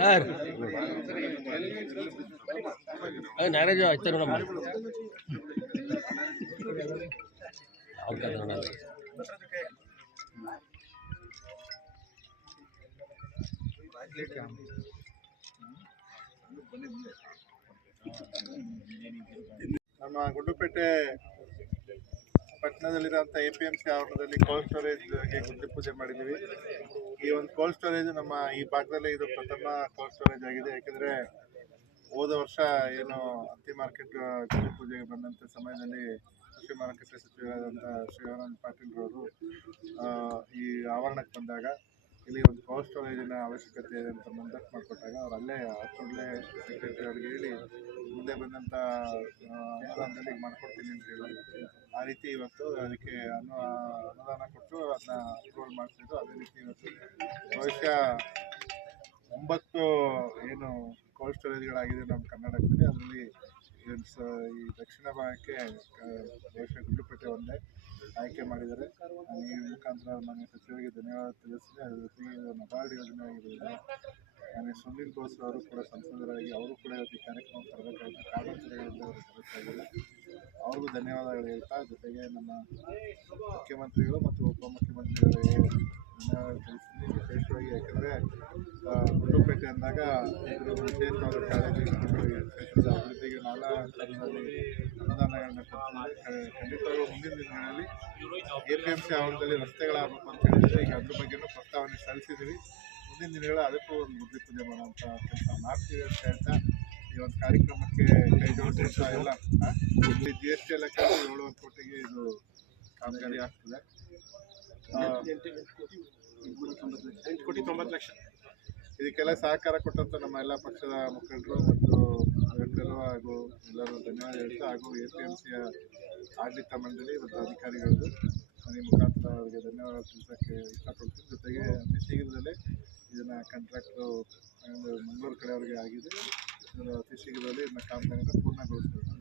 ಯಾರು ಮ್ಯಾರೇಜ್ ಆಯ್ತು ನೋಡಮ್ಮ ಕತೆ ನೋಡಲ್ಲ ನಮ್ಮ ಗುಂಡ್ಲುಪೇಟೆ ಪಟ್ಟಣದಲ್ಲಿರುವಂಥ ಎ ಪಿ ಎಂ ಸಿ ಆವರಣದಲ್ಲಿ ಕೋಲ್ಡ್ ಸ್ಟೋರೇಜ್ಗೆ ಗುಂಡಿ ಪೂಜೆ ಮಾಡಿದ್ದೀವಿ. ಈ ಒಂದು ಕೋಲ್ಡ್ ಸ್ಟೋರೇಜ್ ನಮ್ಮ ಈ ಭಾಗದಲ್ಲಿ ಇದು ಪ್ರಥಮ ಕೋಲ್ಡ್ ಸ್ಟೋರೇಜ್ ಆಗಿದೆ. ಯಾಕೆಂದರೆ ಹೋದ ವರ್ಷ ಏನು ಹತ್ತಿ ಮಾರ್ಕೆಟ್ ಗುಂಡಿ ಪೂಜೆಗೆ ಬಂದಂಥ ಸಮಯದಲ್ಲಿ ಕೃಷಿ ಮಾರುಕಟ್ಟೆ ಸಚಿವರಾದಂಥ ಶಿವಾನಂದ ಪಾಟೀಲ್ರವರು ಈ ಆವರಣಕ್ಕೆ ಬಂದಾಗ ಇಲ್ಲಿ ಒಂದು ಕೋಲ್ಡ್ ಸ್ಟೋರೇಜಿನ ಅವಶ್ಯಕತೆ ಇದೆ ಅಂತ ಮುಂದಕ್ಕೆ ಮಾಡಿಕೊಟ್ಟಾಗ ಅವ್ರು ಅಲ್ಲೇ ಕೂಡಲೇ ಸೆಕ್ರೆಟರಿ ಅವ್ರಿಗೆ ಹೇಳಿ, ಮುಂದೆ ಬಂದಂಥ ಅನುದಾನದಲ್ಲಿ ಮಾಡ್ಕೊಡ್ತೀನಿ ಅಂತ ಹೇಳಿ. ಆ ರೀತಿ ಇವತ್ತು ಅದಕ್ಕೆ ಅನು, ಅನುದಾನ ಕೊಟ್ಟು ಅದನ್ನ ಅಪ್ರೂವಲ್ ಮಾಡಿಸಿದ್ದು ಅದೇ ರೀತಿ ಇವತ್ತು ಬಹುಶಃ ಒಂಬತ್ತು, ಏನು ಕೋಲ್ಡ್ ಸ್ಟೋರೇಜ್ಗಳಾಗಿದೆ ನಮ್ಮ ಕರ್ನಾಟಕದಲ್ಲಿ ಅದರಲ್ಲಿ ಸ ಈ ದಕ್ಷಿಣ ಭಾಗಕ್ಕೆ ಬಹುಶಃ ಗುಂಡ್ಲುಪೇಟೆ ಒಂದೇ ಆಯ್ಕೆ ಮಾಡಿದ್ದಾರೆ. ಈ ಮುಖಾಂತರ ಮಾನ್ಯ ಸಚಿವರಿಗೆ ಧನ್ಯವಾದ ತಿಳಿಸ್ತೀನಿ. ಅದರ ಜೊತೆಗೆ ನಬಾರ್ಡ್ ಯೋಜನೆ ಆಗಿರೋದ್ರಿಂದ ಮಾನ್ಯ ಸುನೀಲ್ ಬೋಸ್ ಅವರು ಕೂಡ ಸಂಸದರಾಗಿ ಅವರು ಕೂಡ ಇವತ್ತು ಈ ಕಾರ್ಯಕ್ರಮ ತರಬೇಕಾದ ಕಾರಣಗಳಿಂದ ಅವರು ತರಕ್ಕಾಗಿಲ್ಲ ಅವ್ರಿಗೂ ಧನ್ಯವಾದಗಳು ಹೇಳ್ತಾ, ಜೊತೆಗೆ ನಮ್ಮ ಮುಖ್ಯಮಂತ್ರಿಗಳು ಮತ್ತು ಉಪಮುಖ್ಯಮಂತ್ರಿಗಳಿಗೆ ಧನ್ಯವಾದ ತಿಳಿಸ್ತೀನಿ. ವಿಶೇಷವಾಗಿ ಯಾಕೆಂದರೆ ಗುಂಡ್ಲುಪೇಟೆ ಅಂದಾಗ ವಿಶೇಷವಾದ ಕಾಳಜಿ ಅನುದಾನಗಳನ್ನ ಕ- ಮುಂದಿನ ದಿನಗಳಲ್ಲಿ ಎ ಪಿ ಎಂ ಸಿ ಆವರಣದಲ್ಲಿ ರಸ್ತೆಗಳಾಗಬೇಕು ಅಂತ ಹೇಳಿದ್ರೆ ಈಗ ಅದ್ರ ಬಗ್ಗೆನೂ ಪ್ರಸ್ತಾವನೆ ಸಲ್ಲಿಸಿದ್ದೀವಿ ಮುಂದಿನ ದಿನಗಳ ಅದಕ್ಕೂ ಒಂದು ಬುದ್ಧಿ ಪೂಜೆ ಮಾಡುವಂಥ ಕೆಲಸ ಮಾಡ್ತೀವಿ ಅಂತ ಹೇಳ್ತಾ ಈ ಒಂದು ಕಾರ್ಯಕ್ರಮಕ್ಕೆ ಕೈ ಜೋಡಿಸಿರ್ತಾ ಎಲ್ಲ ಜಿ ಎಸ್ ಟಿ ಕೇಳಿ ಏಳುವರೆ ಕೋಟಿಗೆ ಇದು ಕಾಮಗಾರಿ ಆಗ್ತದೆ ಎಂಟು ಕೋಟಿ ತೊಂಬತ್ತು ಲಕ್ಷ ಇದಕ್ಕೆಲ್ಲ ಸಹಕಾರ ಕೊಟ್ಟಂತ ನಮ್ಮ ಎಲ್ಲ ಪಕ್ಷದ ಮುಖಂಡರು ಮತ್ತು ಮುಖಂಡರು ಹಾಗೂ ಎಲ್ಲರೂ ಧನ್ಯವಾದ ಹೇಳ್ತಾ ಹಾಗೂ ಎ ಪಿ ಎಂ ಸಿಯ ಆಡಳಿತ ಮಂಡಳಿ ಮತ್ತು ಅಧಿಕಾರಿಗಳು ಮನೆ ಮುಖಾಂತರ ಅವರಿಗೆ ಧನ್ಯವಾದ ತಿಳಿಸೋಕ್ಕೆ ಇಷ್ಟಪಡ್ತೀನಿ. ಜೊತೆಗೆ ಅತಿ ಶೀಘ್ರದಲ್ಲೇ ಇದನ್ನು ಕಾಂಟ್ರಾಕ್ಟು ಮಂಗಳೂರು ಕಡೆಯವರಿಗೆ ಆಗಿದೆ. ಅತಿ ಶೀಘ್ರದಲ್ಲಿ ಇದನ್ನ ಕಾಮಗಾರಿಯನ್ನು ಪೂರ್ಣಗೊಳಿಸ್ಬೇಕು.